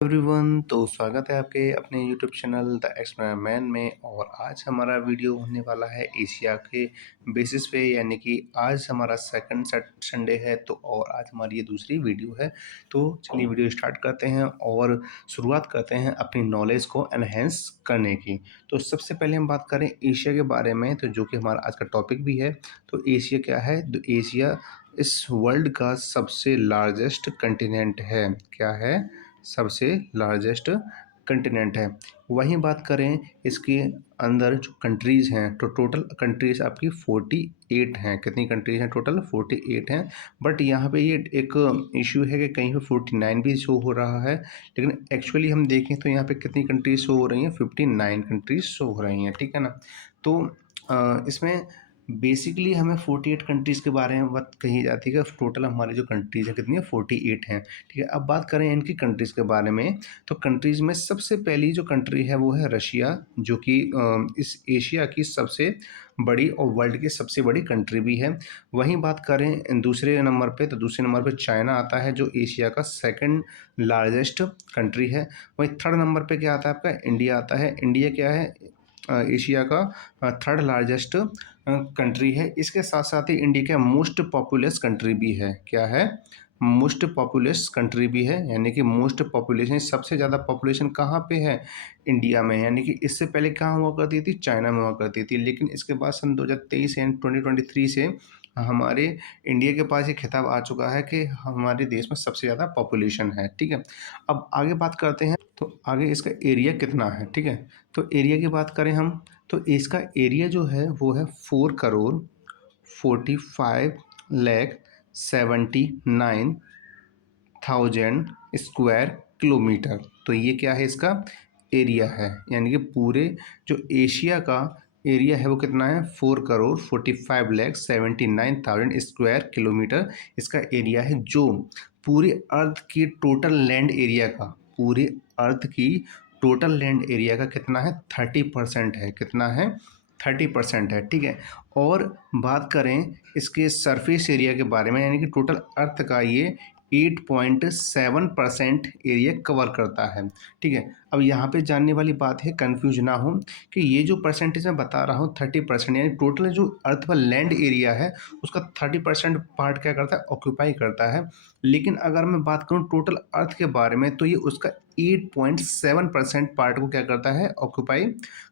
Everyone, तो स्वागत है आपके अपने यूट्यूब चैनल द एक्सपेरिमेंट में। और आज हमारा वीडियो होने वाला है एशिया के बेसिस पे, यानी कि आज हमारा सेकंड संडे है। तो और आज हमारी ये दूसरी वीडियो है। तो चलिए वीडियो स्टार्ट करते हैं और शुरुआत करते हैं अपनी नॉलेज को एनहेंस करने की। तो सबसे पहले हम बात करें एशिया के बारे में, तो जो कि हमारा आज का टॉपिक भी है। तो एशिया क्या है? तो एशिया इस वर्ल्ड का सबसे लार्जेस्ट कंटिनेंट है। क्या है? सबसे लार्जेस्ट कंटिनेंट है। वहीं बात करें इसके अंदर जो कंट्रीज़ हैं, तो टोटल कंट्रीज़ आपकी 48 हैं। कितनी कंट्रीज़ हैं? टोटल 48 हैं। बट यहाँ पे ये एक इशू है कि कहीं पे 49 भी शो हो रहा है, लेकिन एक्चुअली हम देखें तो यहाँ पे कितनी कंट्रीज शो हो रही हैं? 59 कंट्रीज शो हो रही हैं, ठीक है ना। तो इसमें बेसिकली हमें 48 कंट्रीज़ के बारे में बात कही जाती है कि टोटल हमारी जो कंट्रीज़ है कितनी है? 48 हैं, ठीक है। अब बात करें इनकी कंट्रीज़ के बारे में, तो कंट्रीज़ में सबसे पहली जो कंट्री है वो है रशिया, जो कि इस एशिया की सबसे बड़ी और वर्ल्ड की सबसे बड़ी कंट्री भी है। वहीं बात करें दूसरे नंबर पे, तो दूसरे नंबर पे चाइना आता है, जो एशिया का सेकंड लार्जेस्ट कंट्री है। वहीं थर्ड नंबर पे क्या आता है? आपका इंडिया आता है। इंडिया क्या है? एशिया का थर्ड लार्जेस्ट कंट्री है। इसके साथ साथ ही इंडिया का मोस्ट पॉपुलस कंट्री भी है। क्या है? मोस्ट पॉपुलस कंट्री भी है, यानी कि मोस्ट पॉपुलेशन, सबसे ज़्यादा पॉपुलेशन कहाँ पे है? इंडिया में। यानी कि इससे पहले कहाँ हुआ करती थी? चाइना में हुआ करती थी, लेकिन इसके बाद सन 2023 एंड 2023 से हमारे इंडिया के पास ये खिताब आ चुका है कि हमारे देश में सबसे ज़्यादा पॉपुलेशन है, ठीक है। अब आगे बात करते हैं, तो आगे इसका एरिया कितना है, ठीक है। तो एरिया की बात करें हम, तो इसका एरिया जो है वो है 4,45,79,000 स्क्वायर किलोमीटर। तो ये क्या है? इसका एरिया है, यानी कि पूरे जो एशिया का एरिया है वो कितना है? 4,45,79,000 स्क्वायर किलोमीटर इसका एरिया है, जो पूरे अर्थ की टोटल लैंड एरिया का, पूरे अर्थ की टोटल लैंड एरिया का कितना है? 30% है। कितना है? 30% है, ठीक है। और बात करें इसके सरफेस एरिया के बारे में, यानी कि टोटल अर्थ का ये 8.7% एरिया कवर करता है, ठीक है। अब यहाँ पे जानने वाली बात है, कंफ्यूज ना हो, कि ये जो परसेंटेज मैं बता रहा हूँ 30%, यानी टोटल जो अर्थ का लैंड एरिया है उसका 30% पार्ट क्या करता है? ऑक्यूपाई करता है। लेकिन अगर मैं बात करूँ टोटल अर्थ के बारे में, तो ये उसका 8.7% पार्ट को क्या करता है? ऑक्यूपाई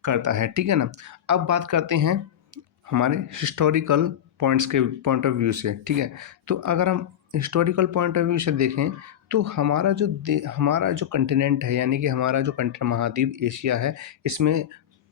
करता है, ठीक है ना। अब बात करते हैं हमारे हिस्टोरिकल पॉइंट्स के पॉइंट ऑफ व्यू से, ठीक है। तो अगर हम हिस्टोरिकल पॉइंट ऑफ व्यू से देखें, तो हमारा जो कंटिनेंट है, यानी कि हमारा जो महाद्वीप एशिया है, इसमें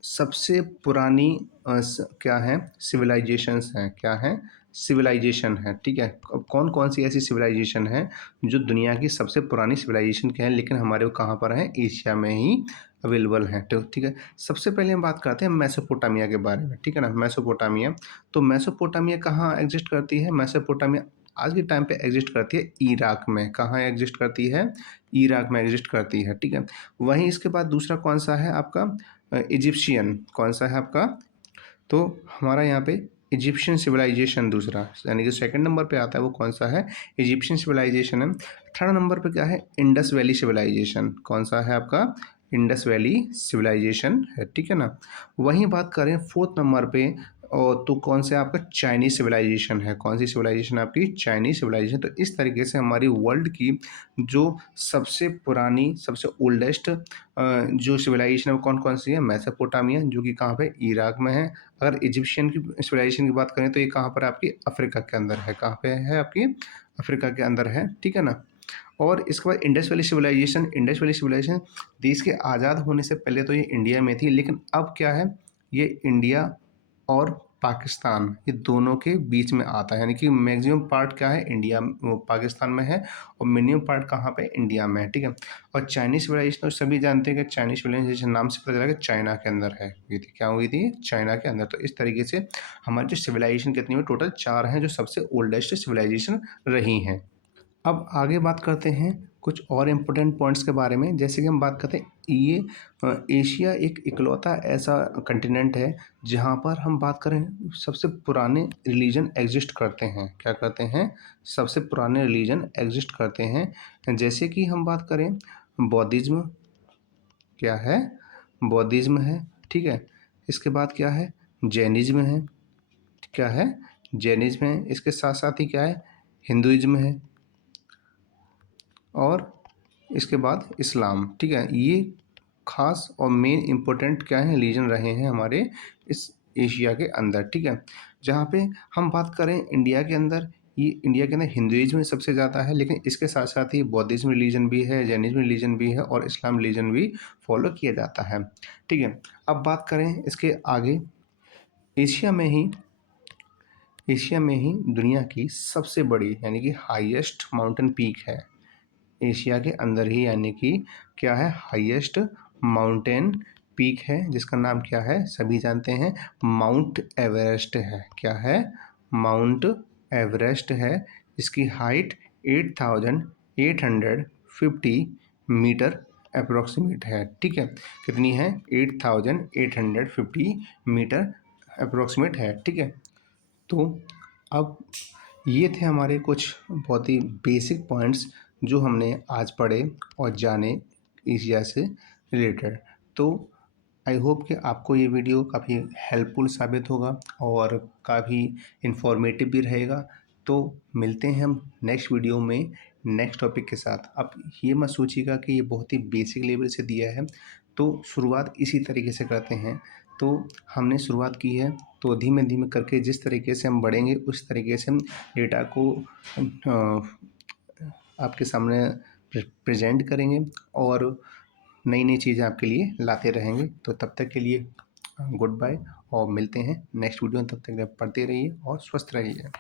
सबसे पुरानी क्या है? सिविलाइजेशंस हैं। क्या है? सिविलाइजेशन है, ठीक है। अब कौन कौन सी ऐसी सिविलाइजेशन है जो दुनिया की सबसे पुरानी सिविलाइजेशन के हैं, लेकिन हमारे वो कहाँ पर हैं? एशिया में ही अवेलेबल हैं, तो ठीक है। सबसे पहले हम बात करते हैं मेसोपोटामिया के बारे में, ठीक है ना। मेसोपोटामिया, तो मेसोपोटामिया कहाँ एग्जिस्ट करती है? मेसोपोटामिया आज के टाइम पे एग्जिस्ट करती है इराक में। कहाँ एग्जिस्ट करती है? इराक में एग्जिस्ट करती है, ठीक है। वहीं इसके बाद दूसरा कौन सा है आपका? इजिप्शियन। कौन सा है आपका? तो हमारा यहाँ पे इजिप्शियन सिविलाइजेशन दूसरा, यानी कि सेकंड नंबर पे आता है, वो कौन सा है? इजिप्शियन सिविलाइजेशन है। थर्ड नंबर पे क्या है? Indus Valley civilisation. कौन सा है आपका? इंडस वैली सिविलाइजेशन है, ठीक है ना। वहीं बात करें फोर्थ नंबर पे, और तो कौन सा आपका? चाइनीज सिविलाइजेशन है। कौन सी सिविलाइजेशन आपकी? Chinese civilisation. तो इस तरीके से हमारी वर्ल्ड की जो सबसे पुरानी, सबसे ओल्डेस्ट जो सिविलाइजेशन है वो कौन कौन सी है? मेसोपोटामिया, जो कि कहाँ पे? इराक में है। अगर इजिप्शियन की सिविलाइजेशन की बात करें, तो ये कहाँ पर आपकी? अफ्रीका के अंदर है। कहाँ पे है आपकी? अफ्रीका के अंदर है, ठीक है ना। और इसके बाद Indus Valley civilisation. Indus Valley civilisation देश के आज़ाद होने से पहले तो ये इंडिया में थी, लेकिन अब क्या है? ये इंडिया और पाकिस्तान, ये दोनों के बीच में आता है, यानी कि मैक्सिमम पार्ट क्या है? इंडिया, वो पाकिस्तान में है, और मिनिमम पार्ट कहाँ पे? इंडिया में है, ठीक है। और चाइनीज सिविलाइजेशन तो सभी जानते हैं कि चाइनीज सिविलाइजेशन नाम से पता चला कि चाइना के अंदर है, हुई थी। क्या हुई थी? चाइना के अंदर। तो इस तरीके से हमारी जो सिविलाइजेशन कितनी हुई? टोटल 4 हैं, जो सबसे ओल्डेस्ट सिविलाइजेशन रही हैं। अब आगे बात करते हैं कुछ और इम्पोर्टेंट पॉइंट्स के बारे में, जैसे कि हम बात करते हैं ये एशिया एक इकलौता ऐसा कंटिनेंट है जहाँ पर हम बात करें सबसे पुराने रिलीजन एग्जिस्ट करते हैं। क्या करते हैं? सबसे पुराने रिलीजन एग्जिस्ट करते हैं। जैसे कि हम बात करें बौद्धिज्म, क्या है, बौद्धिज्म है, ठीक है। इसके बाद क्या है, जैनिज्म है, क्या है, जैनिज्म है। इसके साथ साथ ही क्या है, हिंदुइज्म है, और इसके बाद इस्लाम, ठीक है। ये खास और मेन इम्पोर्टेंट क्या है, रीजन रहे हैं हमारे इस एशिया के अंदर, ठीक है। जहाँ पे हम बात करें इंडिया के अंदर, ये इंडिया के अंदर हिंदुइज्म सबसे ज़्यादा है, लेकिन इसके साथ साथ ही बौद्धिज्म रिलीजन भी है, जैनिज्म रिलीजन भी है, और इस्लाम रिलीजन भी फॉलो किया जाता है, ठीक है। अब बात करें इसके आगे, एशिया में ही दुनिया की सबसे बड़ी यानी कि हाईएस्ट माउंटेन पीक है, एशिया के अंदर ही, यानी कि क्या है, हाईएस्ट माउंटेन पीक है, जिसका नाम क्या है, सभी जानते हैं, माउंट एवरेस्ट है। क्या है, माउंट एवरेस्ट है। इसकी हाइट 8,850 मीटर अप्रोक्सीमेट है, ठीक है। कितनी है, 8,850 मीटर अप्रोक्सीमेट है, ठीक है। तो अब ये थे हमारे कुछ बहुत ही बेसिक पॉइंट्स जो हमने आज पढ़े और जाने एशिया से रिलेटेड। तो आई होप कि आपको ये वीडियो काफ़ी हेल्पफुल साबित होगा और काफ़ी इन्फॉर्मेटिव भी रहेगा। तो मिलते हैं हम नेक्स्ट वीडियो में नेक्स्ट टॉपिक के साथ। अब ये मत सोचिएगा कि ये बहुत ही बेसिक लेवल से दिया है, तो शुरुआत इसी तरीके से करते हैं। तो हमने शुरुआत की है, तो धीमे धीमे करके जिस तरीके से हम बढ़ेंगे उस तरीके से हम डेटा को आपके सामने प्रेजेंट करेंगे और नई नई चीज़ें आपके लिए लाते रहेंगे। तो तब तक के लिए गुड बाय, और मिलते हैं नेक्स्ट वीडियो में। तब तक पढ़ते रहिए और स्वस्थ रहिए।